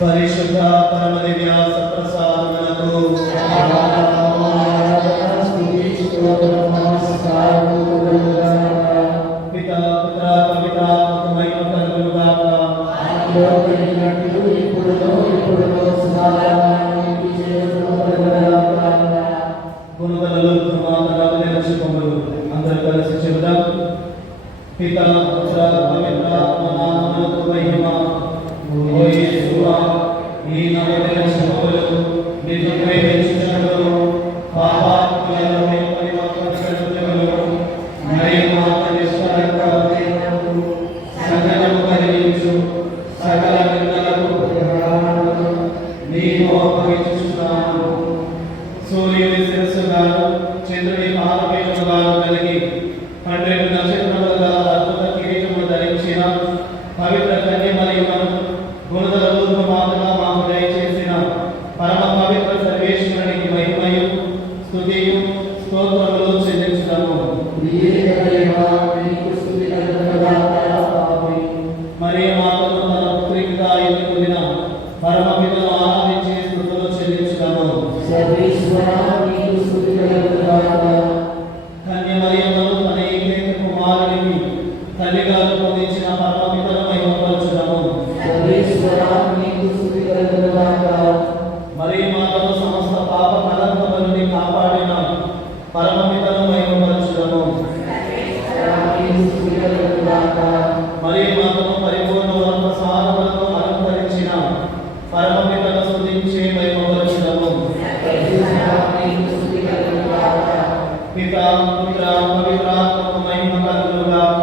పరిశుద్ధ పరమ దివ్య సత్ప్రసాదమునకు పితా పుత్ర పవిత్రాత్మకు మహిమ కలుగును గాక. గుణదలలో దుర్మార్గ నిరక్షకులు అందరూ కలిసి చెబుదాం. పితా పుత్ర పవిత్రాత్మ నామమునకు మహిమ. ఓ యేసువా, ఈ నవనిరక్షకులు నిన్ను ప్రేమించుటకు పాపాత్ములను పరివర్తించుటకు మరియు మాత నిష్కలంకమునకు సకలము కలిగించు సకల నిందలకు నేను అప్పగించుచున్నాను. సూర్యుని శిరస్సుగాను చంద్రుని పాదపీఠముగాను కలిగి 12 నక్షత్రముల అద్భుత కిరీటము ధరించిన పవిత్ర కన్యమరియను గుణదలలో మాతగా మాకు దయచేసిన పరమ పవిత్ర సర్వేశ్వరునికి మహిమయు స్తుతియు స్తోత్రములు చెల్లించుతాము. మరియ మాతను తన పుత్రికగా ఎన్నుకున్న పరమ పితను ఆరాధించి స్తుతులు చెల్లించుతాము. కన్యమరియను తన ఏకైక కుమారునికి తల్లిగా రూపొందించిన పరమ పితను మహిమపరచుదాము. మరియు మాతను సమస్త పాప కలంకముల నుండి కాపాడిన పరమ పితను మహిమపరచుదాము. మరియు మాతను పరిపూర్ణ వరప్రసాదములతో అలంకరించిన పరమ పితను స్తుతించి మహిమపరచుదాము. పితా పుత్ర పవిత్రాత్మకు మహిమ కలుగును గాక.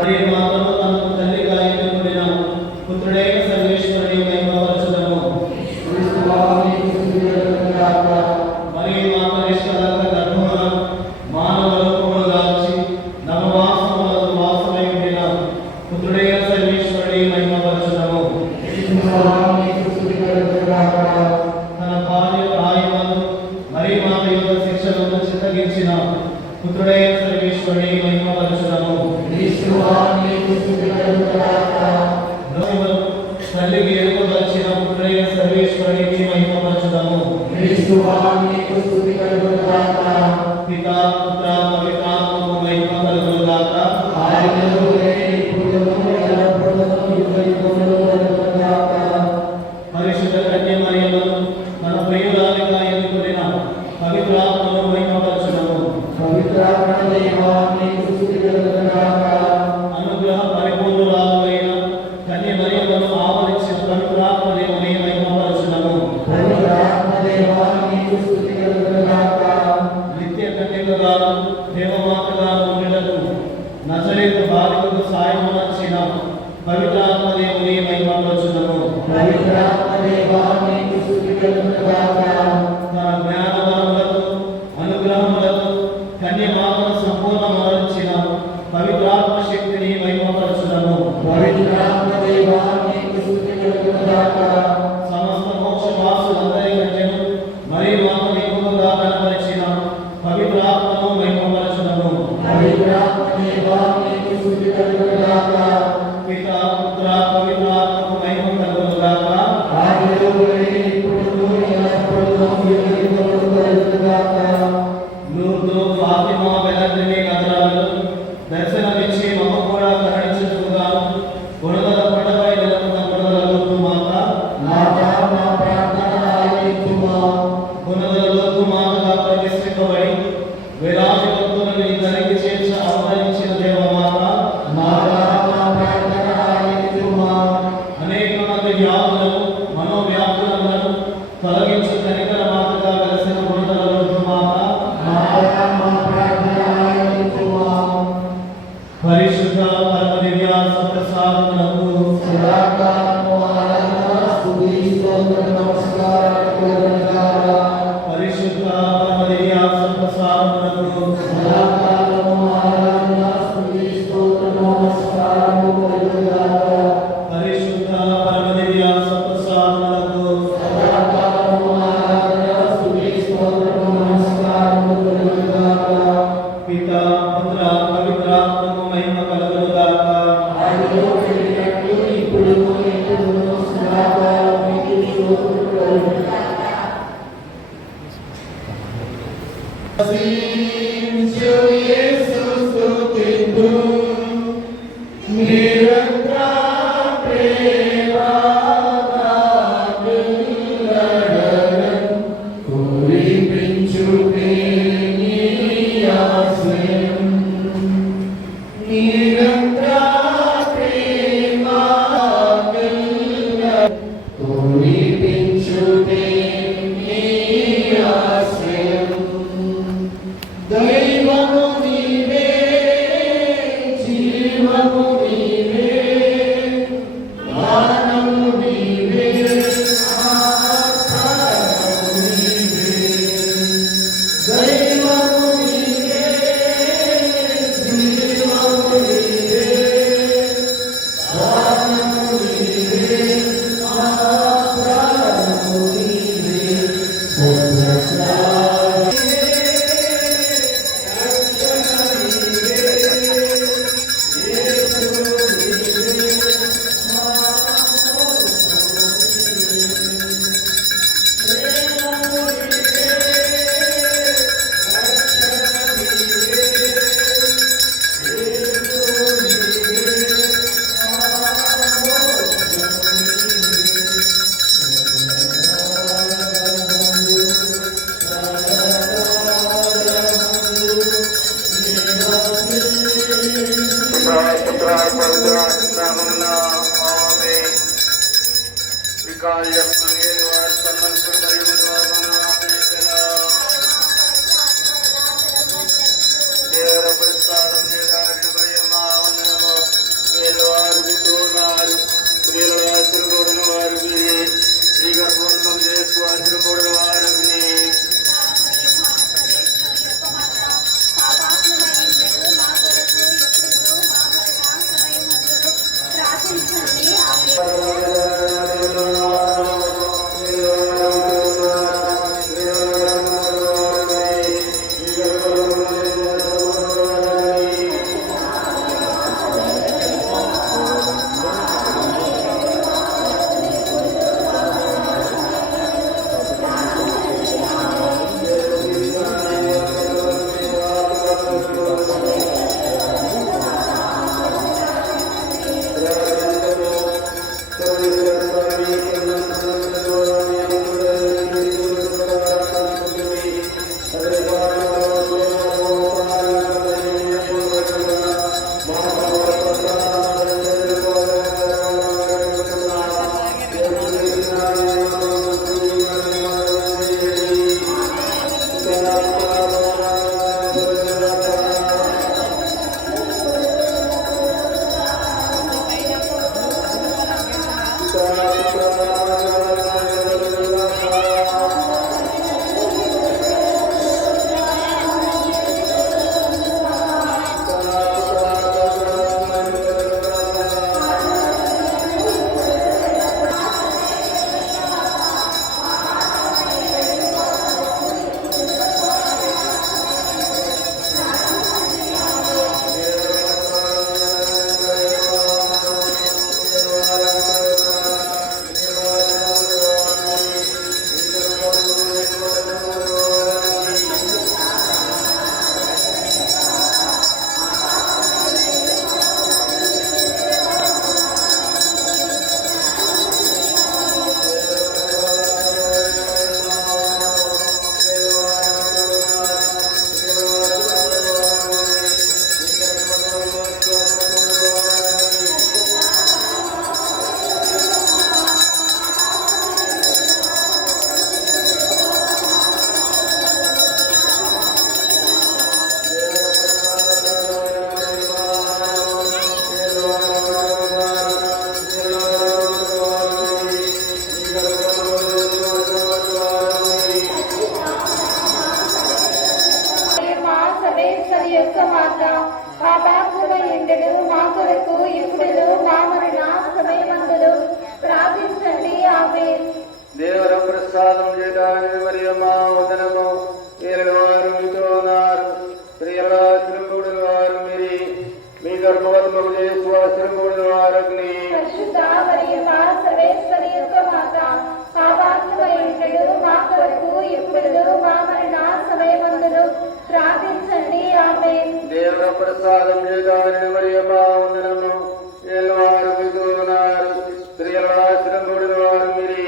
మరియు మాతను తనకు తల్లిగా ఎన్నుకున్న పుత్రుడైన సర్వేశ్వరుని మహిమపరచుదాము. మరియు మాత నిష్కలంక గర్భమున మానవ రూపమును దాల్చి నవవాసములకు వాసమై ఉండిన పుత్రుడైన సర్వేశ్వరుని మహిమపరచుదాము. తన భార్య రాయమను మరియు మాత యొక్క శిక్షలను చిత్తగించిన పుత్రుడైన సర్వేశ్వరుని మహిమపరచుదాము. తల్లికి ఎరుకవచ్చిన పుత్రుడైన సర్వేశ్వరునికి మహిమపరచుదాము. పితా పుత్ర పవిత్రాత్మకు మహిమ కలుగును గాక. పరిశుద్ధ కన్యమరియను తన ప్రియురాలిగా ఎన్నుకున్న పవిత్రాత్మను మహిమపరచుదాము. అనుగ్రహ పరిపూర్ణురాలు అయిన కన్యమరియను ఆవరించిన పవిత్రాత్మదేవుని మహిమపరచుదాము. నిత్య కన్యకగాను దేవమాతగాను ఉండుటకు నజరేతు బాలికకు సాయమునర్చిన పవిత్రాత్మదేవుని మహిమపరచుదాము. తన జ్ఞానవరములతో అనుగ్రహములతో కన్యమాతను సంపూర్ణమర్చిన పవిత్రాత్మ శక్తిని మహిమపరచుదాము. సమస్త మోక్షవాసులందరి మధ్యను మరియు మాకు ఎక్కువగా కనపరిచిన పవిత్రాత్మను మహిమపరచుదాము. పితా పుత్ర పవిత్రాత్మకు మహిమ కలుగును గాక. లూర్దు, ఫాతిమా, బెలర్దిని నగరాలలో దర్శనమిచ్చి మమ్మ కూడా కరుణించుగాను గుణదల కొండపై నెలకొన్న గుణదల లోతు మాత గుణదల లోతు మాతగా ప్రతిష్ఠింపబడి వేలాది భక్తులను నీ ధరికి చేర్చి ఆహ్వానించిన దేవమాత పరిశుద్ధ పరమ దివ్య సప్రసాదమునకు సదాకాలము ఆరాధన స్తుతి స్తోత్ర నమస్కారాలు పరిశుద్ధ పరమ దివ్య సప్రసాదమునకు సదాకాలము ఆరాధన స్తుతి స్తోత్ర నమస్కారాలు పరిశుద్ధ పరమ దివ్య సప్రసాదమునకు సదాకాలము ఆరాధన స్తుతి స్తోత్ర నమస్కారాలు పితా పుత్ర పవిత్రాత్మకు మహిమ కలుగును గాక. ఆదిలో కలిగినట్లు ఇప్పుడు ఎప్పుడును సదాకాలం మీకు స్తోత్రం కలుగును గాక. స్తుతించు యేసు స్తుతించు నిరంతర ప్రేమ కురిపించు దైవము నీవే జీవము నీవే మానము నీవే ఆధారము నీవే దైవము నీవే జీవము నీవే మానము నీవే ఆధారము నీవే గర్భవతము శ్వాసం కూడిన వారగ్ని పరిశుద్ధ మరియు మా సర్వేశ్వరి యొక్క మాత పాపాత్మయుడు మా కొరకు ఇప్పుడు మా మరణ సమయమందును ప్రార్థించండి. ఆమేన్. దేవుడ ప్రసాదం చేదాని మరియమ్మ వందనము ఏలవారు మిగులున్నారు స్త్రీల ఆశ్రయం కూడిన వారు మీరి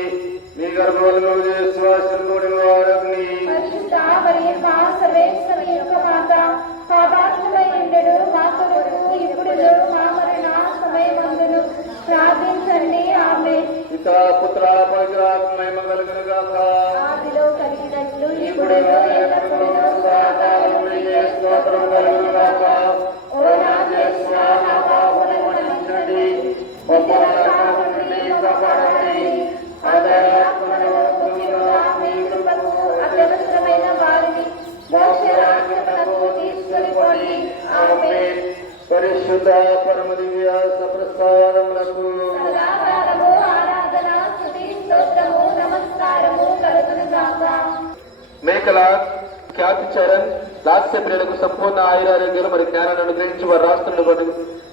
మీ గర్భవతము శ్వాసం కూడిన వారగ్ని పరిశుద్ధ మరియు మా సర్వేశ్వరి యొక్క మాత పాపాత్మయుడు మా కొరకు ఇప్పుడు మా మరణ సమయమందును ప్రార్థించండి. ఆమేన్. పితా పుత్ర పవిత్రాత్మ మహిమ కలుగును గాక. ఆదిలో కలిగినట్లు ఇప్పుడు ఎల్లప్పుడూ సదాకాలం నీకే స్తోత్రం కలుగును గాక. ఓ నా యేసు నా పాపములను మన్నించండి. నిత్య నరకాగ్ని నుండి కాపాడండి. ఆదరాత్మను పొందిన మీ కృపకు అత్యవసరమైన వారిని మోక్ష రాజ్యమునకు తీసుకొని పోండి. ఆమేన్. పరిశుద్ధ పరమ దివ్య సప్రసాదములకు సదాకాలము ఆరాధన స్తుతి స్తోత్రము నమస్కారము కలుగును గాక. మేకల ఖ్యాతి చరణ్ లాస్య ప్రియులకు సంపూర్ణ ఆయురారోగ్యాలు మరి జ్ఞానాన్ని అనుగ్రహించి వారు రాష్ట్రంలో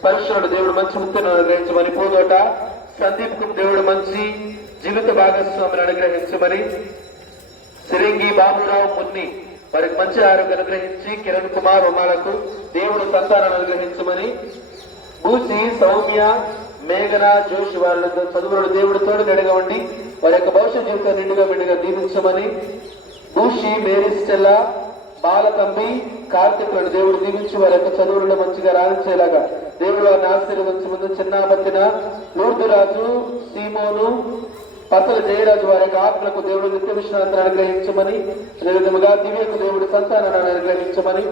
పరీక్షలు దేవుడు మంచి ముక్తిని అనుగ్రహించమని పూదోట సందీప్ కు దేవుడు మంచి జీవిత భాగస్వామిని అనుగ్రహించమని సిరింగి బాబురావు మున్ని వారికి మంచి ఆరోగ్యం అనుగ్రహించి కిరణ్ కుమార్ ఉమాలకు దేవుడు సంతానాన్ని అనుగ్రహించమని బూసి సౌమ్య మేఘన జోష్ వాళ్ళ చదువులను దేవుడు తోడు నడిగా ఉండి వారి యొక్క భవిష్యత్ జీవితాన్ని నిండుగా మెండుగా దీవించమని బూషి మేరీ స్టెల్లా బాలతంబి కార్తికులను దేవుడు దీవించి వారి యొక్క చదువులలో మంచిగా రాణించేలాగా దేవుడు వారిని ఆశీర్వదించమంది. చిన్నాబత్తిన లూర్దురాజు సీమోను పసల జయరాజు వారి యొక్క ఆత్మలకు దేవుడు నిత్య విశ్రాంతిని అనుగ్రహించమని అదేవిధముగా దివ్యకు దేవుడు సంతానాన్ని అనుగ్రహించమని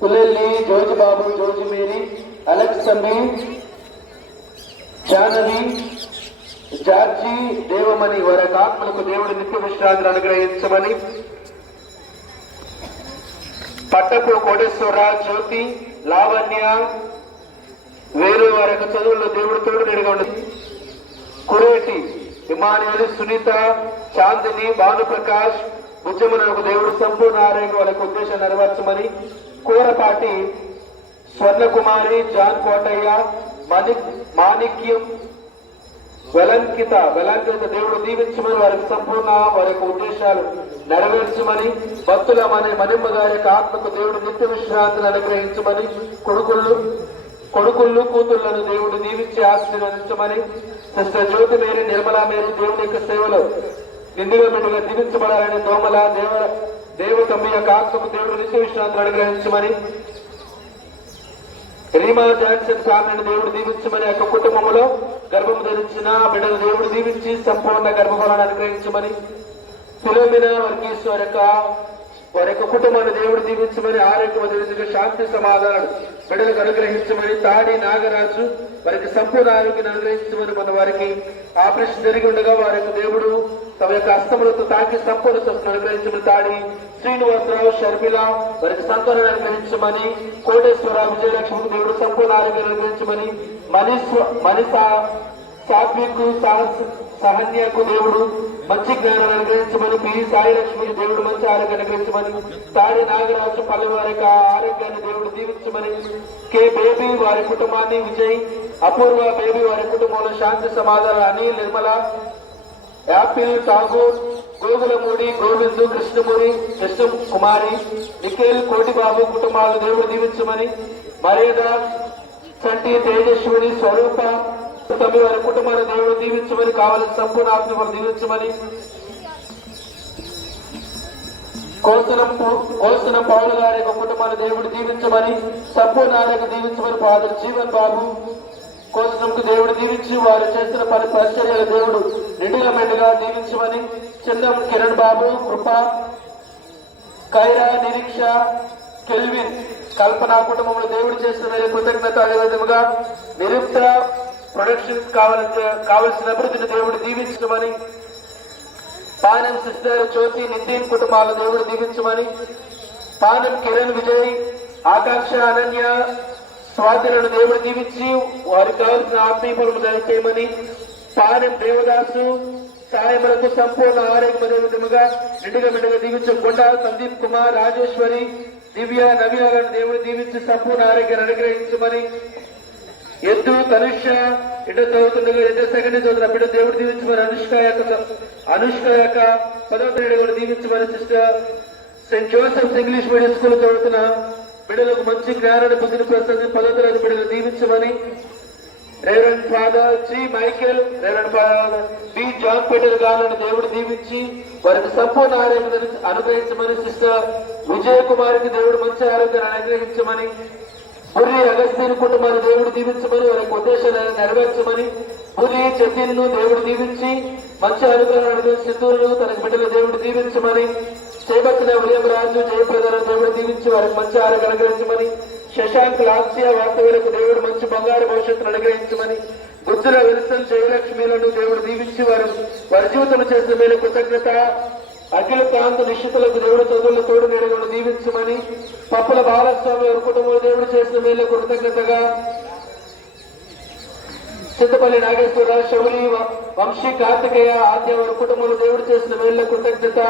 Pullelli Joji Babu Joji Mary Alex Thambi Janavi George Devamani వారి యొక్క ఆత్మలకు దేవుడు నిత్య విశ్రాంతిని అనుగ్రహించమని పట్టపు కోటేశ్వరరావు జ్యోతి లావణ్య వేరు వారి యొక్క చదువుల్లో దేవుడు తోడు నిడిగా ఉండదు. కురేటి ఇమానుయేలు సునీత చాందిని భానుప్రకాష్ భుజమునకు దేవుడు సంపూర్ణ ఆరోగ్యం వాళ్ళకు ఉద్దేశం నెరవేర్చమని కూరపాటి స్వర్ణకుమారి జాన్ కోటయ్య మాణిక్యం వెలంకిత దేవుడు దీవించమని వారికి సంపూర్ణ వారి యొక్క ఉద్దేశాలు నెరవేర్చమని భక్తుల మనిమ్మ గారి యొక్క ఆత్మకు దేవుడు నిత్య విశ్రాంతిని అనుగ్రహించమని కొడుకుళ్ళు కూతుళ్లను దేవుడు దీవించి ఆశీర్వదించమని సిస్టర్ జ్యోతి మేరీ నిర్మలా మేరీ దేవుని యొక్క సేవలో నిండుగా మెండుగా దీవించబడాలని దోమల దేవతమ్మ యొక్క ఆత్మకు దేవుడు నిత్య విశ్రాంతిని అనుగ్రహించమని రీమా జాన్సన్ ఫ్యామిలీని దేవుడు దీవించమని యొక్క కుటుంబంలో గర్భము ధరించిన బిడ్డను దేవుడు దీవించి సంపూర్ణ గర్భఫలాన్ని అనుగ్రహించమని ఫిలోమినా వర్గీశ్వర్ వారి యొక్క కుటుంబాన్ని దేవుడు దీవించమని ఆరోగ్యం శాంతి సమాధానం బిడ్డలకు అనుగ్రహించమని తాడి నాగరాజు వారికి సంపూర్ణ ఆరోగ్యాన్ని అనుగ్రహించమని మన వారికి ఆపరేషన్ జరిగి ఉండగా వారి యొక్క దేవుడు తమ యొక్క హస్తములతో తాకి సంపూర్ణ స్వస్థను అనుగ్రహించమని తాడి శ్రీనివాసరావు షర్మిల వారికి సంతానాన్ని అనుగ్రహించమని కోటేశ్వరరావు విజయలక్ష్మికి దేవుడు సంపూర్ణ ఆరోగ్యాన్ని అనుగ్రహించమని మనీషా సాత్వికు సహన్యకు దేవుడు మంచి జ్ఞానాన్ని అనుగ్రహించమని పి సాయిలక్ష్మికి దేవుడు మంచి ఆరోగ్యాన్ని అనుగ్రహించమని తాడి నాగరాజు పల్లె వారి యొక్క ఆరోగ్యాన్ని దేవుడు దీవించమని కే బేబీ వారి కుటుంబాన్ని విజయ్ అపూర్వ బేబీ వారి కుటుంబంలో శాంతి సమాధానం అనిల్ నిర్మల యాపిల్ ఠాగూర్ గోగులమూడి గోవిందు కృష్ణ కుమారి నిఖిల్ కోటిబాబు కుటుంబాలను దేవుడు దీవించమని మర్యాద చంటి తేజస్విని స్వరూప తమ్మి వారి కుటుంబాన్ని దేవుడు దీవించమని కావాల్సిన సంపూర్ణ ఆత్మను దీవించమని కోసన పౌలు గారి యొక్క కుటుంబాన్ని దేవుడు దీవించమని సంపూర్ణ ఆరోగ్యం దీవించమని ఫాదర్ జీవన్ బాబు కోసంకు దేవుడు దీవించి వారు చేస్తున్న పని పరిచర్యల దేవుడు నిండుగా మెండుగా దీవించమని చందం కిరణ్ బాబు కృప కైరా నిరీక్ష కెల్విన్ కల్పన కుటుంబంలో దేవుడు చేస్తున్న కృతజ్ఞత అదేవిధముగా నిరుక్త ప్రొడక్షన్స్ కావలసిన అభివృద్ధిని దేవుడు దీవించమని పానం సిస్టర్ జ్యోతి నితిన్ కుటుంబాలను దేవుడు దీవించమని పానం కిరణ్ విజయ్ ఆకాంక్ష అనన్య స్వాధీనను దేవుడు దీవించి వారికి కావలసిన ఆత్మీయములను దయచేయమని పానం దేవదాసు సాయములకు సంపూర్ణ ఆరోగ్యం అదే విధముగా నిండుగా దీవించే కొండ సందీప్ కుమార్ రాజేశ్వరి దివ్య నవ్యాలను దేవుడు దీవించి సంపూర్ణ ఆరోగ్యాన్ని అనుగ్రహించమని ఎద్దు తనుష ఇట చదువుతుండగా ఇట సెకండ్ చదువుతున్న బిడ్డ దేవుడు దీవించమని అనుష్క యొక్క 10వ తరగతి కూడా దీవించమని sister Saint Joseph English medium school చదువుతున్న బిడ్డలకు మంచి జ్ఞానాన్ని బుద్ధిని ప్రసాదించి 10వ తరగతి బిడ్డలు దీవించమని reverend father G Michael, reverend father B John Peter గారిని దేవుడు దీవించి వారికి సంపూర్ణ ఆరోగ్యాన్ని అనుగ్రహించమని సిస్టర్ విజయ కుమార్కి దేవుడు మంచి ఆరోగ్యాన్ని అనుగ్రహించమని పురి అగస్తీని కుటుంబాన్ని దేవుడు దీవించమని వారికి ఉద్దేశాలను నెరవేర్చమని పురి జతిన్ను దేవుడు దీవించి మంచి అనుగ్రహాలను సిద్ధులను తన బిడ్డలు దేవుడు దీవించమని చేపట్టిన విలియం రాజు జయప్రదను దేవుడు దీవించి వారికి మంచి ఆరోగ్యం అనుగ్రహించమని శశాంక్ లాక్సియా వాస్తవులకు దేవుడు మంచి బంగారు భవిష్యత్తును అనుగ్రహించమని గుజ్జుల విల్సన్ జయలక్ష్మిలను దేవుడు దీవించి వారి జీవితంలో చేసిన మేలు కృతజ్ఞత అఖిల ప్రాంత నిశ్చితులకు దేవుడు చదువుల తోడు నీడలను దీవించమని పప్పుల బాలస్వామి వారి కుటుంబంలో దేవుడు చేసిన మేలు కృతజ్ఞతగా చింతపల్లి నాగేశ్వరరావు శౌలి వంశీ కార్తికేయ ఆద్య వారి కుటుంబంలో దేవుడు చేసిన మేలు కృతజ్ఞత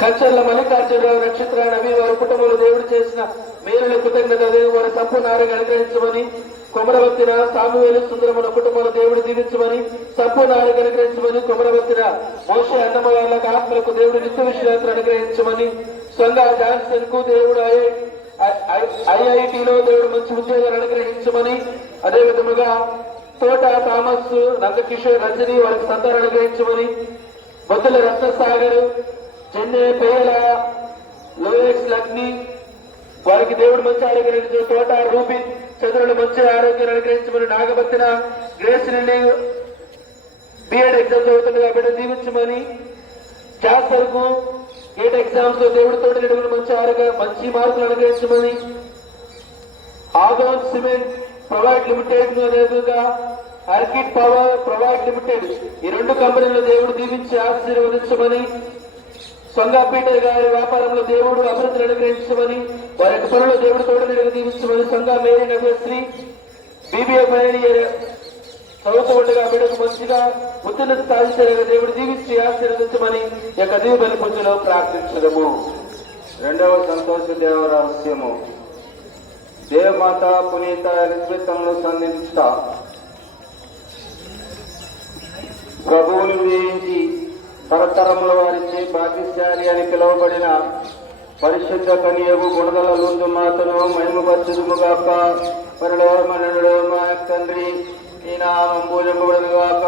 కంచర్ల మల్లికార్జునరావు నక్షత్ర నవీ వారి కుటుంబంలో దేవుడు చేసిన మేలుల కృతజ్ఞత వారి సంపూర్ణ ఆరోగ్యం అనుగ్రహించమని కొమరవత్తిన సామువేలు సుందరముల కుటుంబంలో దేవుడు దీవించమని సంపూర్ణ ఆరోగ్యం అనుగ్రహించమని కొమరవత్తిన మోషే అన్నమయ్య ఆత్మలకు దేవుడు నిత్య విశ్రాంతిని అనుగ్రహించమని సొంగ జాన్సన్ కు దేవుడు ఐఐటిలో దేవుడు మంచి ఉద్యోగాలు అనుగ్రహించమని అదే విధముగా తోట థామస్ నందకిషోర్ రజని వారికి సంతానం అనుగ్రహించమని బొద్దుల రత్నసాగర్ చెన్నై పేయల లోయక్స్ లగ్ని వారికి దేవుడు మంచి ఆరోగ్యం తోట రూబిన్ చంద్రుడు మంచి ఆరోగ్యాన్ని అనుగ్రహించమని నాగభక్తిన గ్రేస్ లిల్లీ బిఎడ్ ఎగ్జామ్ చదువుతుండగా బిడ్డ దీవించమని జాసర్ కు గేట్ ఎగ్జామ్స్ లో దేవుడి తోటి నిడుగులు మంచి ఆరోగ్య మంచి మార్కులు అనుగ్రహించమని ఆగోన్ సిమెంట్ ప్రైవేట్ లిమిటెడ్ అదేవిధంగా ఆర్కిడ్ పవర్ ప్రైవేట్ లిమిటెడ్ ఈ 2 కంపెనీలు దేవుడు దీవించి ఆశీర్వదించమని సొంగపీటర్ గారి వ్యాపారంలో దేవుడు అభివృద్ధిని అనుగ్రహించమని వారి యొక్క పనులు దేవుడు తోడు దీవించమని Songa Mary Navyasri BBA final year చదువుతూ ఉండగా బిడ్డకు మంచిగా ఉత్తీర్ణత సాధించేలాగా దేవుడు దీవించి ఆశీర్వదించమని యొక్క దీవుబలి పూజలో ప్రార్థించడము. రెండవ సంతోష దేవ రహస్యము దేవమాత పునీత ఎలిజబెత్ను సంధించుట. ప్రభువును వేయించి తరతరముల వారిచే భాగ్యశాలి అని పిలువబడిన పరిశుద్ధ కన్యకు గుణదల లుందు మాతను మహిమపరచుదుముగాక. పరలోకమందుడు మా తండ్రి ఈ నామం పూజింపబడునుగాక.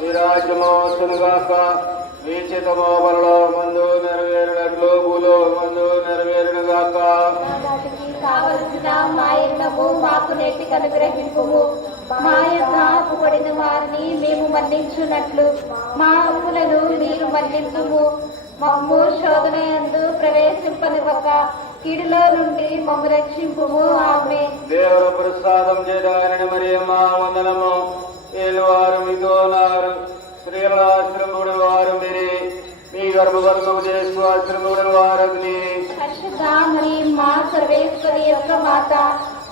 మీ రాజ్యము వచ్చునుగాక. మీ చిత్తము పరలోకమందు నెరవేరినట్లు భూలోకమందు నెరవేరునుగాక. వాటికి కావలసిన మా యజ్ఞము మాకు నేటి అనుగ్రహింపుము. మా యొక్క అప్పుబడిన వారిని మేము మన్నించున్నట్లు మా అప్పులను మీరు మన్నించుము. మమ్ము శోధన యందు ప్రవేశింపనివ్వక కీడులో నుండి మమ్ము రక్షింపుము. ఆమేన్. దేవుడు ప్రసాదం చేయడానికి మరియమ్మ వందనము. ఏలువారు మీతో ఉన్నారు, స్త్రీల ఆశ్రముడు వారు మీరే, మీ గర్భఫలము చేస్తూ ఆశ్రముడు వారు పరిశుద్ధ మరియమ్మ సర్వేశ్వరి యొక్క మాత,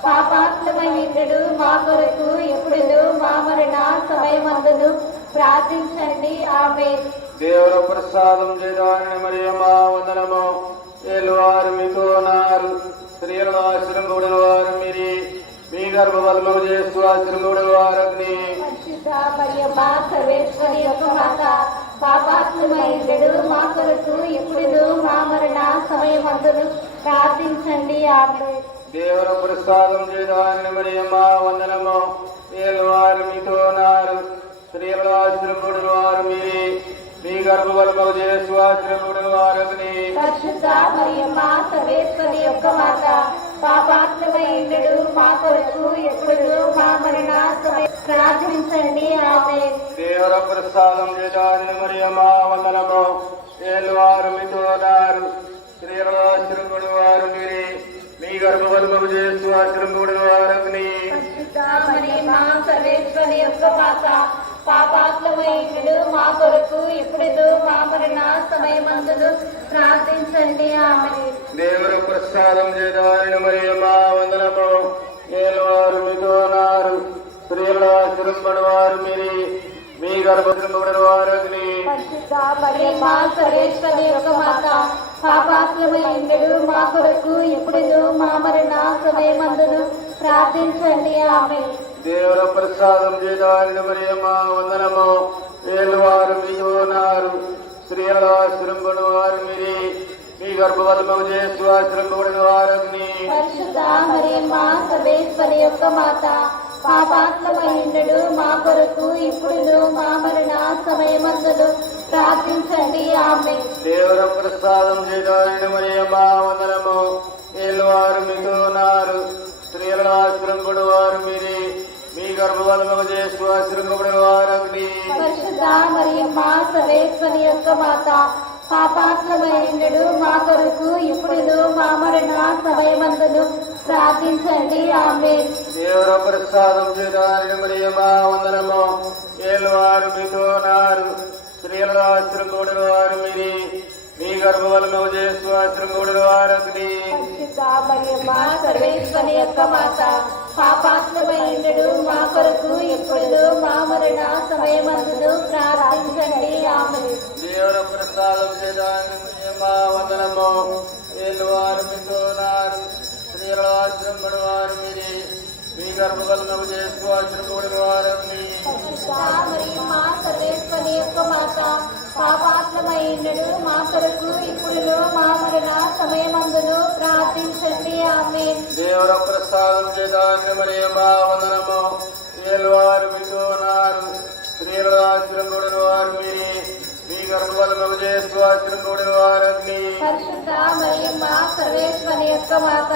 పాపాత్మయుడు మా కొరకు ఎప్పుడు మా మరణ సమయమందును ప్రార్థించండి. ఆమేన్. దేవుడు ప్రసాదం చేయడానికి మరియమ్మ వందనము. ఏలువారు మీతో ఉన్నారు, స్త్రీల ఆశ్రముడు వారు మీరే, మీ గర్భఫలము చేస్తూ ఆశ్రముడు వారు పరిశుద్ధ మరియమ్మ సర్వేశ్వరి యొక్క మాత, పాపాత్మయుడు మా కొరకు ఎప్పుడు మా మరణ సమయమందును ప్రార్థించండి. ఆమేన్. దేవుడు ప్రసాదం చేయడానికి మరియమ్మ వందనము. ఏలువారు మీతో ఉన్నారు, స్త్రీల ఆశ్రముడు వారు మీరే, మీ గర్భఫలము చేస్తూ ఆశ్రముడు వారు పరిశుద్ధ మరియమ్మ సర్వేశ్వరి యొక్క మాత, పాపాత్మయుడు మా కొరకు ఎప్పుడు మా మరణ సమయం ప్రార్థించండి. ఆమేన్. దేవుడు ప్రసాదం చేయడానికి మరియమ్మ వందనము. ఏలువారు మీతో ఉన్నారు, స్త్రీల ఆశ్రముడు వారు మీరే, మీ గర్భఫలము చేస్తూ ఆశ్రముడు వారు పరిశుద్ధ మరియమ్మ సర్వేశ్వరి యొక్క మాత, పాపాత్మయుడు మా కొరకు ఎప్పుడు మా మరణ సమయమందును ప్రార్థించండి. ఆమేన్. దేవుడు ప్రసాదం చేయడానికి మరియమ్మ వందనము. ఏలువారు మీతో ఉన్నారు, స్త్రీల ఆశ్రముడు వారు మీరే, మీ గర్భఫలము వారు పరిశుద్ధ మరియమ్మ సర్వేశ్వరి యొక్క మాత, పాపాత్మయుండు మా కొరకు ఇప్పుడు మా మరణ సమయమందును ప్రార్థించండి. ఆమె దేవుల ప్రసాదం చేదారిన మరియమ్మ వందనము. ఏలువారు మీతో ఉన్నారు, స్త్రీల ఆశ్రమను వారు మీరే, మీ గర్భఫలము చేస్తూ ఆశ్రమపడిన వారని. పరిశుద్ధ మరియమ్మ సర్వేశ్వరి యొక్క మాత, పాపాత్మయుండు మా కొరకు ఇప్పుడు మా మరణ సమయమందును ప్రార్థించండి. ఆమె దేవుల ప్రసాదం చేదారిన మరియమ్మ వందనము. ఏలువారు మీతో ఉన్నారు, స్త్రీల ఆశ్రమపడిన వారు మీరే, మీ గర్భఫలము చేస్తూ ఆశ్రమపడిన వారని. పరిశుద్ధ మరియమ్మ సర్వేశ్వరి యొక్క మాత, పాపాత్మయుండు మా కొరకు ఇప్పుడు మా మరణ సమయమందును ప్రార్థించండి. ఆమె దేవుల ప్రసాదం చేదారిన మరియమ్మ వందనము. ఏలువారు మీతో ఉన్నారు, స్త్రీల ఆశ్రమపడిన వారు మీరే, మీ గర్భఫలము చేస్తూ ఆశ్రమపడిన వారని. పరిశుద్ధ మరియమ్మ సర్వేశ్వరి యొక్క మాత, పాపాత్మయుండు మా కొరకు ఇప్పుడు మా మరణ సమయమందును ప్రార్థించండి. ఆమె దేవుల ప్రసాదం చేదారిన మరియమ్మ వందనము. ఏలువారు మీతో ఉన్నారు, స్త్రీల ఆశ్రమపడిన వారు మీరే, మీ గర్భఫలము చేస్తూ ఆశ్రమపడిన వారని. పరిశుద్ధ మరియమ్మ సర్వేశ్వరి యొక్క మాత, పాపాత్మయుండు మా కొరకు ఇప్పుడు మా మరణ సమయమందును ప్రార్థించండి. ఆమె దేవుల ప్రసాదం చేదారిన మరియమ్మ వందనము. ఏలువారు మీతో ఉన్నారు, స్త్రీల ఆశ్రమపడిన వారు మీరే, మీ గర్భఫలము చేస్తూ ఆశ్రమపడిన వారని. పరిశుద్ధ మరియమ్మ సర్వేశ్వరి యొక్క మాత,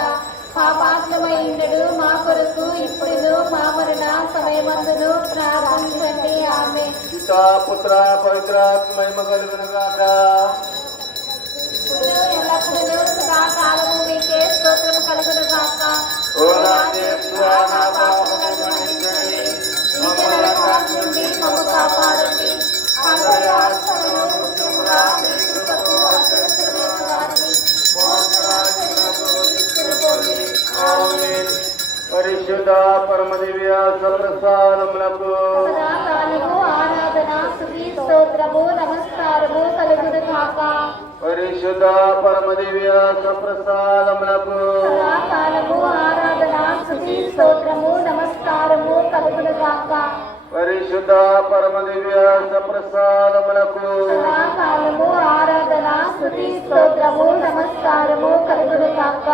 పాపాత్మయుండు మా కొరకు ఇప్పుడు మా మరణ సమయమందును ప్రార్థించండి. ఆమె పితా పుత్ర పవిత్రాత్మ మహిమ కలుగును గాక. ఇప్పుడు ఎల్లప్పుడూ సదాకాలము మీకే స్తోత్రం కలుగును గాక. ఓ నా దేవా, నా పాపములను మన్నించండి, నిత్య నరకం నుండి మమ్ము కాపాడండి. అందరి ఆత్మలను ముఖ్యముగా మీ కృపకు అసలుతున్న వారిని మోక్షరాజ్యమునకు తీసుకుపోండి. ఆమేన్. పరిశుద్ధ పరమదివ్య సప్రసాదములకు సదాకాలము ఆరాధన, స్తుతి, స్తోత్రము, నమస్కారము కలుగును గాక. పరిశుద్ధ పరమదివ్య సప్రసాదములకు సదాకాలము ఆరాధన, స్తుతి, స్తోత్రము, నమస్కారము కలుగును గాక. పరిశుద్ధ పరమదివ్య సప్రసాదములకు సదాకాలము ఆరాధన, స్తుతి, స్తోత్రము, నమస్కారము కలుగును గాక.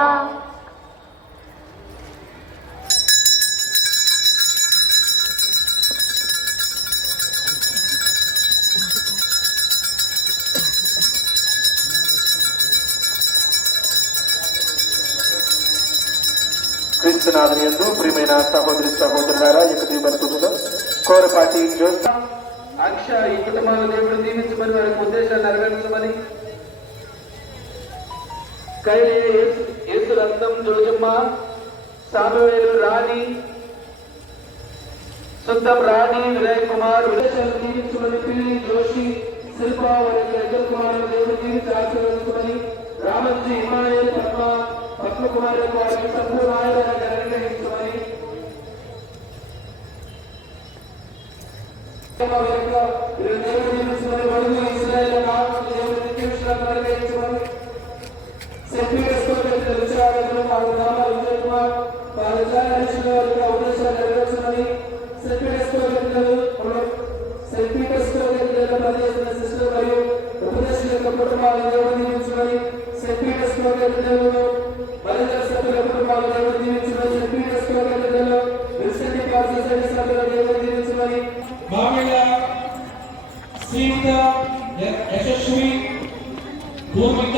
క్రీస్తునాథుని యందు ప్రియమైన సహోదరి సహోదరులారా, ఈ బతుకులో కోరపాటి జోసెఫ్ అక్ష ఈ కుటుంబాల దేవుడు దీవించమని వారికి ఉద్దేశాన్ని నెరవేర్చమని, కైలే యేసు రత్నం జోజమ్మ, సామువేలు రాణి, సుద్దం రాణి, వినయ్ కుమార్ ఉద్దేశాన్ని దీవించమని, పిల్లి జోషి, శిల్ప వారి ఇద్దరు కుమారులు దేవుడు దీవించి ఆశీర్వదించమని, రామజీ, హిమాలయ, పద్మ కుమార్ వారికి సంపూర్ణ ఆయుధాన్ని అనుగ్రహించమని, మామిళ్ళ శ్రీయుత యశస్వి, భూమిక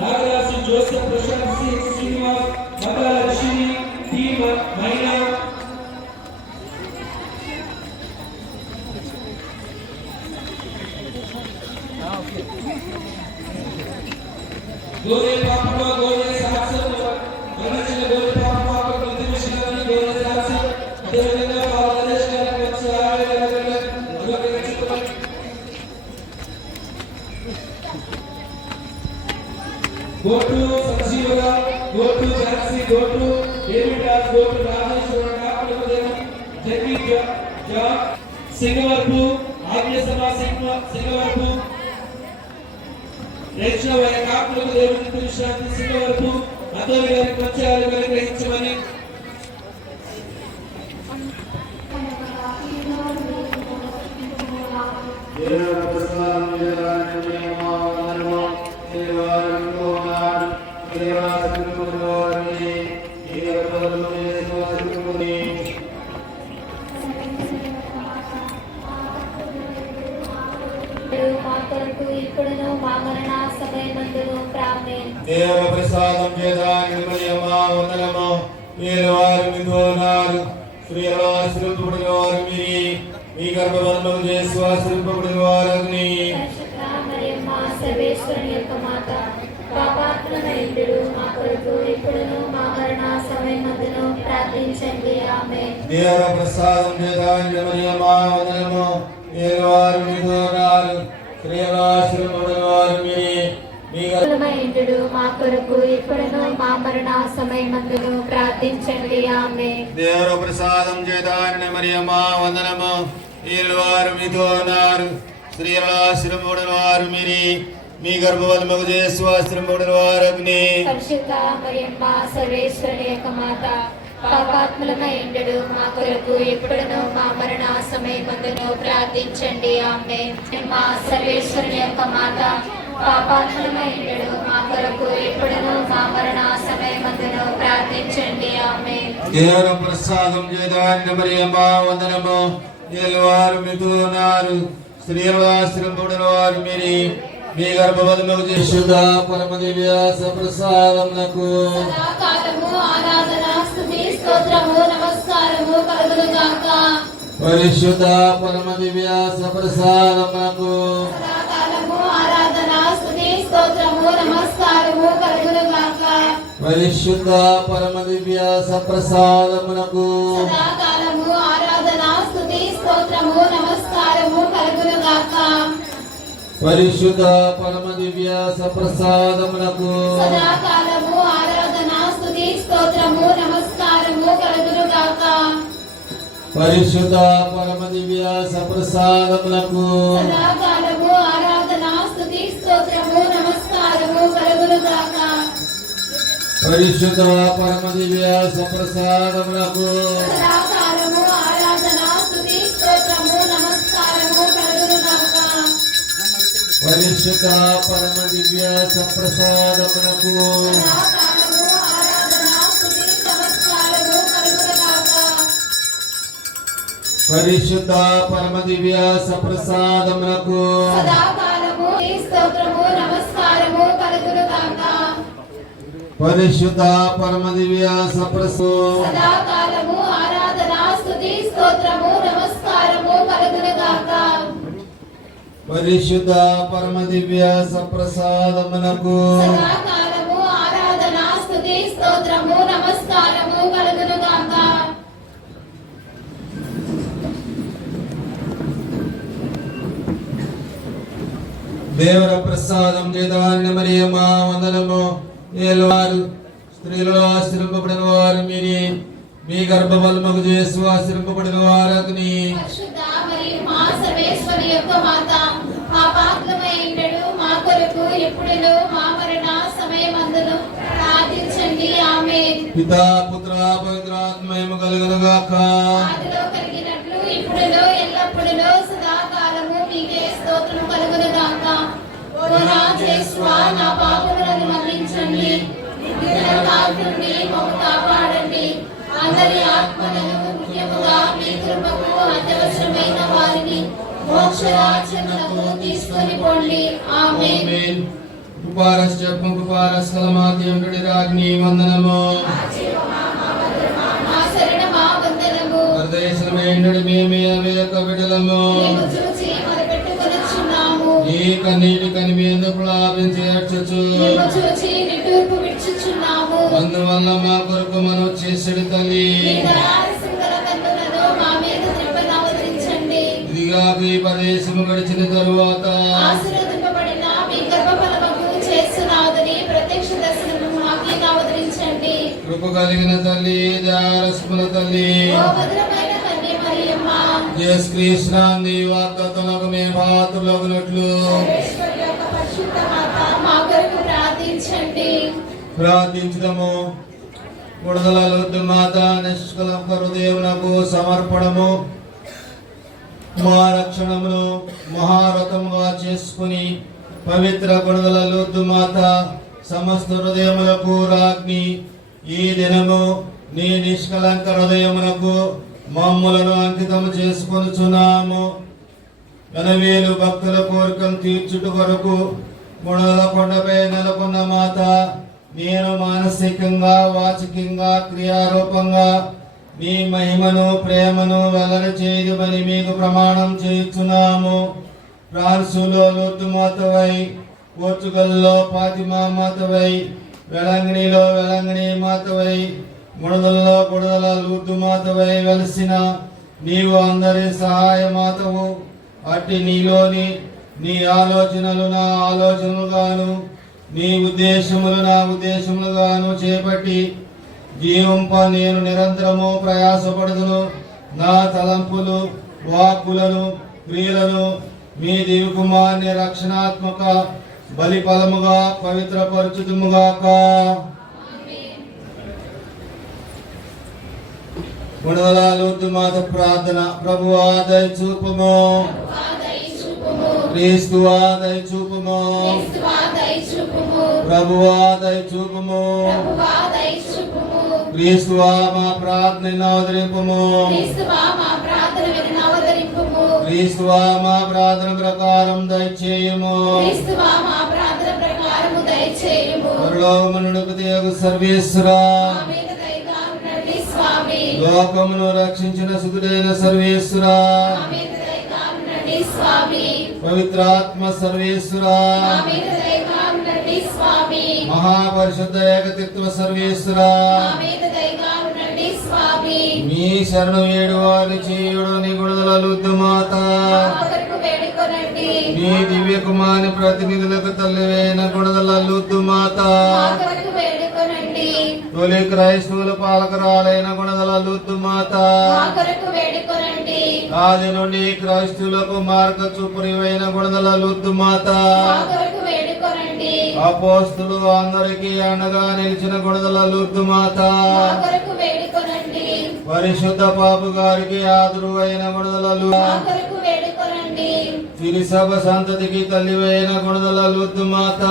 నాగరాజు, జోసెఫ్, ప్రశాంత్, శ్రీనివాస్, మగలక్ష్మి, టి మైనా, గోరే పాప, గోరే సాక్షి, గణేశ గోరే పాప, ప్రతిష్ఠాని గోరే సాక్షి, అదేవిధంగా బాలదేశ్ గారికి వచ్చి go to Sanjeeva, go to Jansi, go to David Das, go to Rameshwara, Kapadevan, Jackie John, Singavarpu, Agya Sama Singavarpu, లేచిన వారి ఆత్మలకు దేవుని విశ్రాంతి ఇచ్చే వరకు అతని గారికి మంచి ఆరోగ్యాన్ని గ్రహించమని మా కొరకు ఇప్పుడును మా మరణ సమయమందును ప్రార్థన దేవుని ప్రసాదం చేత నిర్మయమా వందనము ఏలవారు మిథునారు స్త్రీలలో ఆశ్రయింపబడిన వారు మీరి మీ గర్భబంధం చేసి ఆశ్రయింపబడిన వారు అగ్ని పరిశుద్ధ మరియమ్మ సర్వేశ్వరుని యొక్క మాత పాపాత్మనైండు మా కొరకు ఇప్పుడును మా మరణ సమయమందును ప్రార్థించండి ఆమేన్. దేవుని ప్రసాదం చేత నిర్మయమా వందనము ఏలవారు మిథునారు స్త్రీలలో ఆశ్రయింపబడిన వారు మీరి మీ మైండు మా కొరకు ఇప్పుడును మా మరణ సమయమందును ప్రార్థించండి ఆమేన్. దేవుని ప్రసాదం చేత మరియమ్మా వందనము ఏలవారు మిథునారు స్త్రీలలో ఆశ్రయింపబడిన వారు మీరి మీ గర్భవతముకు చేసి ఆశ్రయింపబడిన వారు అగ్ని పరిశుద్ధ మరియమ్మ సర్వేశ్వరుని యొక్క మాత పాపాత్ములమైండు మా కొరకు ఇప్పుడును మా మరణ సమయమందును ప్రార్థించండి ఆమేన్. మా సర్వేశ్వరుని యొక్క మాత పాపాత్ములమైండు మా కొరకు ఇప్పుడును మా మరణ సమయమందును ప్రార్థించండి ఆమేన్. దేవుని ప్రసాదం చేత మరియమ్మా వందనము ఏలవారు మిథునారు స్త్రీలలో ఆశ్రయింపబడిన వారు మీరి మీ గర్భవతముకు చేసి పరమ దివ్య ప్రసాదమునకు సదాకాలము ఆరాధన స్తుతి స్తోత్రము నమస్కారము కలుగును గాక. పరిశుద్ధ పరమ దివ్య ప్రసాదమునకు సదాకాలము ఆరాధన స్తుతి స్తోత్రము నమస్కారము కలుగును గాక. పరిశుద్ధ పరమ దివ్య ప్రసాదమునకు సదాకాలము ఆరాధన స్తుతి స్తోత్రము నమస్కారము కలుగును గాక. పరిశుద్ధ పరమ దివ్య ప్రసాదమునకు సదాకాలము ఆరాధన స్తుతి స్తోత్రము నమస్కారము కలుగును గాక. పరిశుద్ధ పరమ దివ్య ప్రసాదమునకు సదాకాలము ఆరాధన స్తుతి స్తోత్రము నమస్కారము కలుగును గాక. పరిశుద్ధ పరమ దివ్య ప్రసాదమునకు సదాకాలము ఆరాధన స్తుతి స్తోత్రము నమస్కారము కలుగును గాక. పరిశుద్ధ పరమ దివ్య ప్రసాదమునకు సదాకాలము ఆరాధన స్తుతి నమస్కారము కలుగును గాక. పరిశుద్ధ పరమ దివ్య ప్రసాదమునకు సదాకాలము ఈ స్తోత్రము నమస్కారము కలుగును గాక. పరిశుద్ధ పరమ దివ్య సదాకాలము ఆరాధన స్తుతి స్తోత్రము నమస్కారము కలుగును గాక. పరిశుద్ధ పరమ దివ్య ప్రసాదమునకు సదాకాలము ఆరాధన స్తుతి స్తోత్రము నమస్కారము కలుగును గాక. దేవుని ప్రసాదం చేత మరియమ్మా వందనము ఏలవారు స్త్రీలలో ఆశ్రయింపబడిన వారు మీరి మీ గర్భఫలముకు చేసి ఆశ్రయింపబడిన వారు అగ్ని పరిశుద్ధ మరియమ్మ సర్వేశ్వరి యొక్క మాత పాపాత్మమైండు మా కొరకు ఎప్పుడును మా మరణ సమయమందును ప్రార్థించండి ఆమేన్. పితా పుత్ర పవిత్రాత్మయము కలుగునుగాక ఆదిలో కలిగినట్లు ఇప్పుడును ఎల్లప్పుడును సదాకాలము మీకే స్తోత్రం కలుగును గాక. ఓ నా యేసువా నా పాపములను మన్నించండి, నిత్యనరకాల నుండి మమ్ము కాపాడండి. అందరి ఆత్మలను ముఖ్యముగా మీ కృపకు అత్యవసరమైన వారిని మోక్ష రాజ్యమునకు తీసుకొని పోండి ఆమేన్. ఆమేన్. కుపారస్ చెప్పు కుపారస్ కలమాద్యంటుడి రాజ్ఞి వందనము మా శరణమా వందనము. పరదేశమైనడి మేమే అవి యొక్క బిడ్డలము మేము చూచి మొరపెట్టుకొనుచున్నాము. ఈ కన్నీటి కనిమి ఎందుకు లాభించి ఏడ్చుచు మేము చూచి నిట్టూర్పు విడుచుచున్నాము. అందువల్ల మా కొరకు మనం చేసడి తల్లి మీ దయారసంగల కన్నులను మా మీద త్రిప్పనవతరించండి. ఇదిగా ఈ ప్రదేశము గడిచిన తరువాత ఆశీర్వదింపబడిన మీ గర్భఫలముకు చేస్తున్నాదని ప్రత్యక్ష దర్శనము మాకే అవతరించండి. కృప కలిగిన తల్లి దయారసముల తల్లి ఓ భద్రమైన కన్య మరియమ్మ, యేసు క్రీస్తు వాగ్దాతములకు మేము పాత్రులగునట్లు సర్వేశ్వరి యొక్క పరిశుద్ధ పరిశుద్ధ మాత మా కొరకు ప్రార్థించండి. ప్రార్థించుదము. గుణదల లొద్దు మాత నిష్కలంక హృదయమునకు సమర్పణము మా రక్షణమును మహారథముగా చేసుకుని పవిత్ర గుణదల లొద్దు మాత సమస్త హృదయములకు రాజ్ఞి ఈ దినము నీ నిష్కలంక హృదయమునకు మమ్ములను అంకితము చేసుకొనుచున్నాము. ఎనవేలు భక్తుల కోరికలు తీర్చుట కొరకు గుణదల కొండపై నెలకొన్న మాత నేను మానసికంగా వాచికంగా క్రియారూపంగా నీ మహిమను ప్రేమను వెల్లడి చేయమని మీకు ప్రమాణం చేయుచున్నాము. ఫ్రాన్సులో లొద్దు మాతవై, పోర్చుగల్లో ఫాతిమా మాతవై, వెలంగిణిలో వెలంగిణి మాతవై, గుణదలలో గుణదల లొద్దు మాతవై వెలసిన నీవు అందరి సహాయ మాతవు. అట్టి నీలోని నీ ఆలోచనలు నా ఆలోచనలుగాను నీ ఉద్దేశములు నా ఉద్దేశములుగాను చేపట్టి జీవంప నేను నిరంతరము ప్రయాసపడుదును. నా తలంపులు వాక్కులను క్రియలను మీ దివ్య కుమారుని రక్షణాత్మక బలి ఫలముగా పవిత్రపరచుదుముగాక. గుణదల లొద్దు మాత ప్రార్థన. ప్రభువా దయ చూపుము, క్రీస్తువా దయ చూపుము, ప్రభువా దయ చూపుము, క్రీస్తువా మా ప్రార్థన అవతరింపుము, క్రీస్తువా మా ప్రార్థన ప్రకారం దయచేయుము. పరలోకమును పితయగు సర్వేశ్వరా, లోకమును రక్షించిన సుతుడైన సర్వేశ్వరా, పవిత్రాత్మ సర్వేశ్వరా, మహాపరిశుద్ధ ఏకతిత్వ సర్వేశ్వరా, మీ శరణు వేడు వారి చేయుడు నీ గుణదల లొద్దు మాత, మీ దివ్య కుమారి ప్రతినిధులకు తల్లివైన గుణదల లొద్దు మాత, తొలి క్రైస్తవుల పాలకరాలైన గుణదల లొద్దు మాత, ఆది నుండి క్రైస్తవులకు మార్గ చూపురివైన గుణదల లొద్దు మాత, అపోస్తులు అందరికీ అండగా నిలిచిన గుణదల లొద్దు మాత, పరిశుద్ధ పాపు గారికి ఆదురువైన గుణదల తిరుసభ సంతతికి తల్లివైన గుణదల లొద్దు మాత,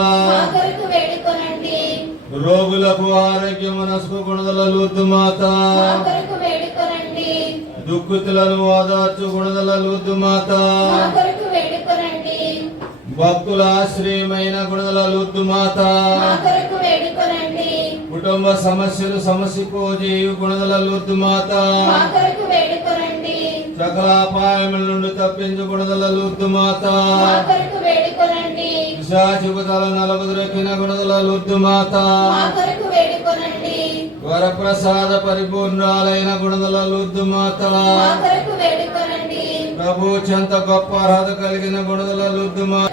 రోగులకు ఆరోగ్య మనసుకు గుణదల లొద్దు మాత, దుఃఖితులను ఓదార్చు గుణదల లొద్దు మాత, భక్తుల ఆశ్రయమైన గుణదల లొద్దు మాత, కుటుంబ సమస్యలు సమసిపోజేయు గుణదల లొద్దు మాత, సకల అపాయముల నుండి తప్పించు గుణదల లొద్దు మాత, పిశాచిపుతల నలగుదొరికిన గుణదల లొద్దు మాత, వరప్రసాద పరిపూర్ణాలైన గుణదల లొద్దు మాత, ప్రభు చెంత గొప్ప అర్హత కలిగిన గుణదల లొద్దు మాత,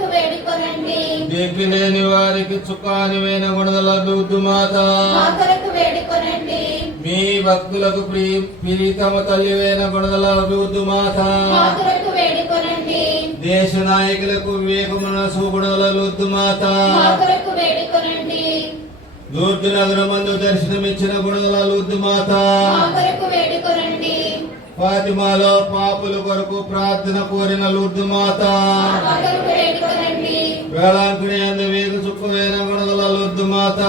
దిక్కు లేని వారికి చుక్కానివైన గుణదల లొద్దు మాత, మీ భక్తులకు ప్రీతమ తల్లివైన గుణదల లొద్దు మాత, దేశ నాయకులకు వివేకమునసు గుణదల లొద్దు మాత, దూర్జు నగరమందు దర్శనమిచ్చిన గుణదల లొద్దు మాత, ఫాతిమాలో పాపుల కొరకు ప్రార్థన కోరిన లొద్దు మాత, వేళాంకుని అందు వేగు చుక్కువైన గుణదల లొద్దు మాత,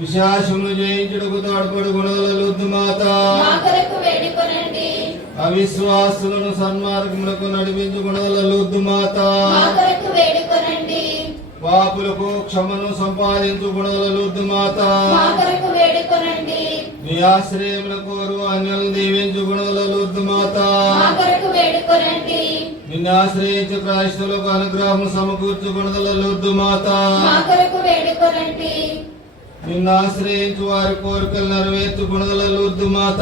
విశాసమును జయించుటకు తోడ్పడు గుణదల లొద్దు మాత, అవిశ్వాసులను సన్మార్గములకు నడిపించు గుణదల లొద్దు మాత, పాపులకు క్షమను సంపాదించు గుణదల లొద్దు మాత, నీ ఆశ్రయముల కోరు అన్యులను దీవించు గుణదల లొద్దు మాత, నిన్ను ఆశ్రయించు క్రైస్తవులకు అనుగ్రహం సమకూర్చు గుణదల లొద్దు మాత, నిన్ను ఆశ్రయించు వారి కోరికలు నెరవేర్చు గుణదల లొద్దు మాత,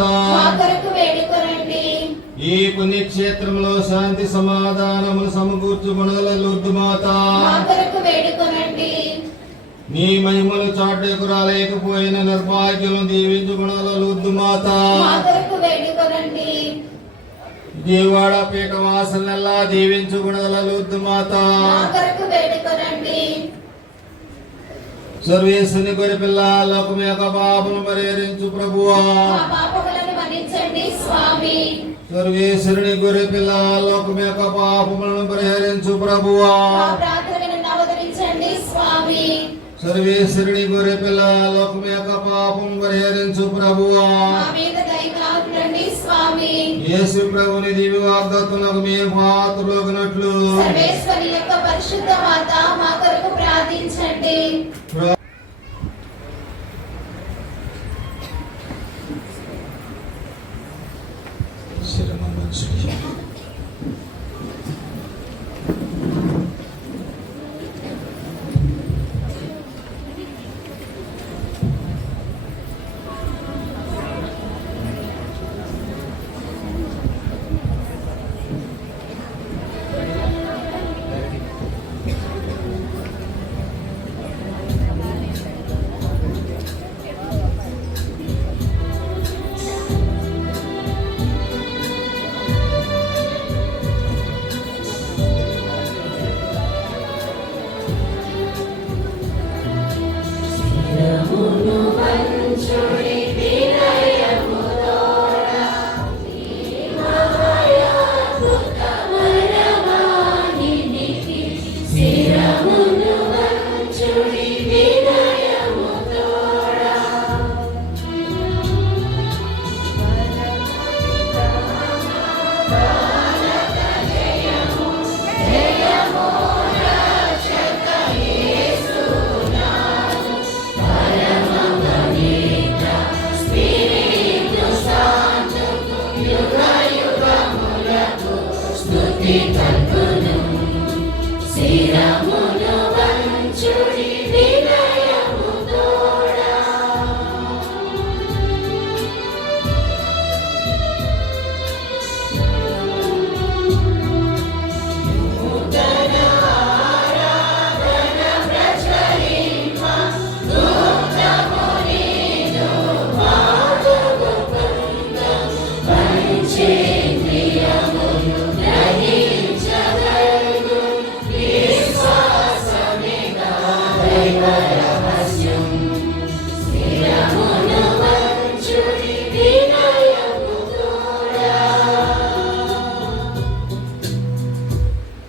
ఈ పుణ్యక్షేత్రంలో శాంతి సమాధానములు సమకూర్చు గుణదల లొద్దు మాత, నీ మహిమలు చాటుకు రాలేకపోయిన నిర్భాగ్యులను దీవించు గుణదల లొద్దు మాత, దేవాడ పీఠ వాసనెల్లా దీవించు గుణదలలుద్దు మాత మా కొరకు వేడుకొనండి. సర్వేశ్వని గొర్రె పిల్ల లోకం యొక్క పాపము పరిహరించు ప్రభువా. మా పాపములను మన్నించండి స్వామి. సర్వేశ్వరుని గొర్రె పిల్ల లోకం యొక్క పాపములను పరిహరించు ప్రభువా. మా ప్రార్థనలను అవతరించండి స్వామి. సర్వేశ్వరుని గొర్రె పిల్ల లోకం యొక్క పాపం పరిహరించు ప్రభువా. మా మీద దయగా ఉండండి స్వామి. యేసు ప్రభుని దివ్య వాగ్దత్తులకు మేము పాత్రులగునట్లు సర్వేశ్వరి యొక్క పరిశుద్ధ మాత మా కొరకు ప్రార్థించండి.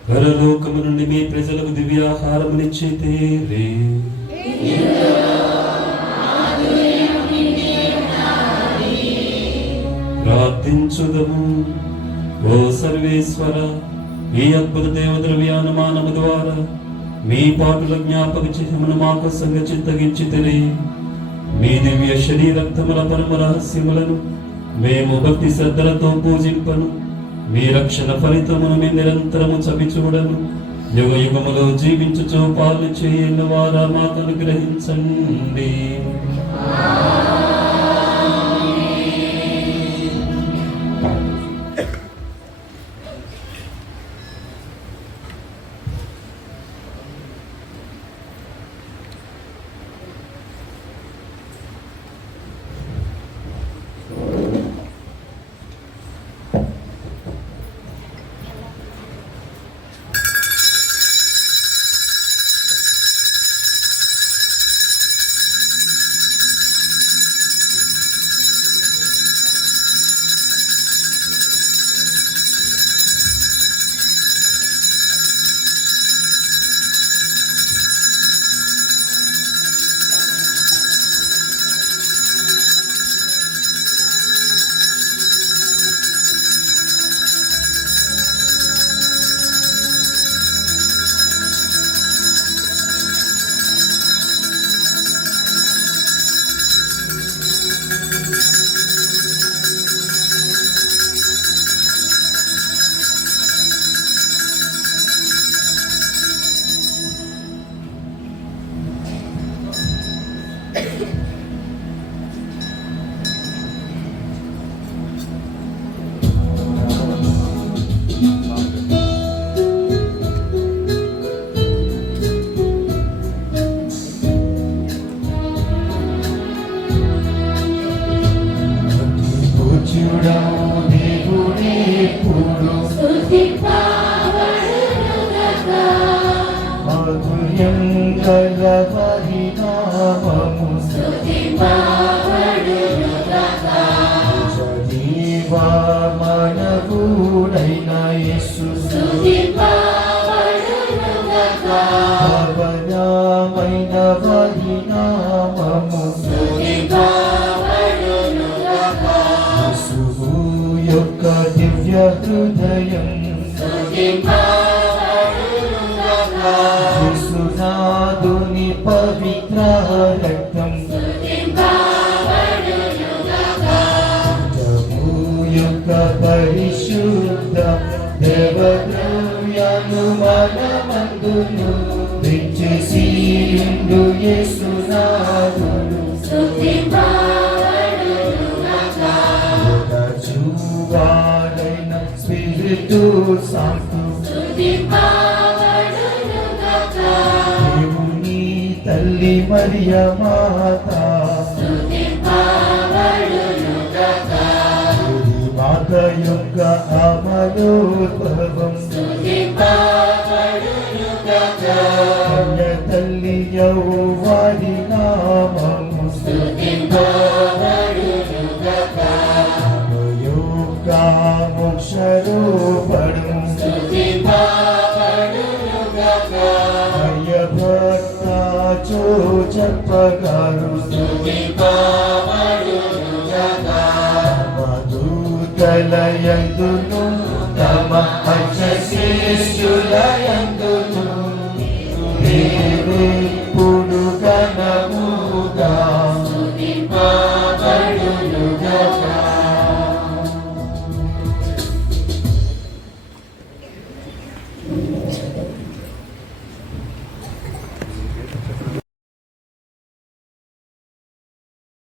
పరలోకము నుండి మీ ప్రజలకు దివ్యాహారమునిచ్చితేరే. ప్రార్థించుదము. ఓ సర్వేశ్వర, ఈ అద్భుత దేవద్రవ్యానమానము ద్వారా మీ పాటుల జ్ఞాపక చిహ్నమును మాకు సంగచిత్తగించితిరి. మీ దివ్య శరీరక్తముల పరమ రహస్యములను మేము భక్తి శ్రద్ధలతో పూజింపను. మీ రక్షణ ఫలితమును మీ నిరంతరము చవిచూడను. యుగ యుగములో జీవించుచు పాలు చేయని వారా మాకు అనుగ్రహించండి. జీవమానవుడైన యేసు భావనామైన వారి నామము యేసువు యొక్క దివ్య హృదయం యేసునాథుని పవిత్ర రక్తం యొక్క పరిశుద్ధ దేవద్రవ్యాలు మనమందును విచ్చేసియుండు యేసునాథుడు చూవాడైన స్పిరిటు సాంతు దేవుని తల్లి మరియ మాత మాత యొక్క అమలోద్భవం కన్య తల్లి యౌవారి నామము యొక్క మోక్షరూపణం భక్త చో చెప్పగారు మధుకలయందును తమ శిష్యులయందును ఇప్పుడు గణముగా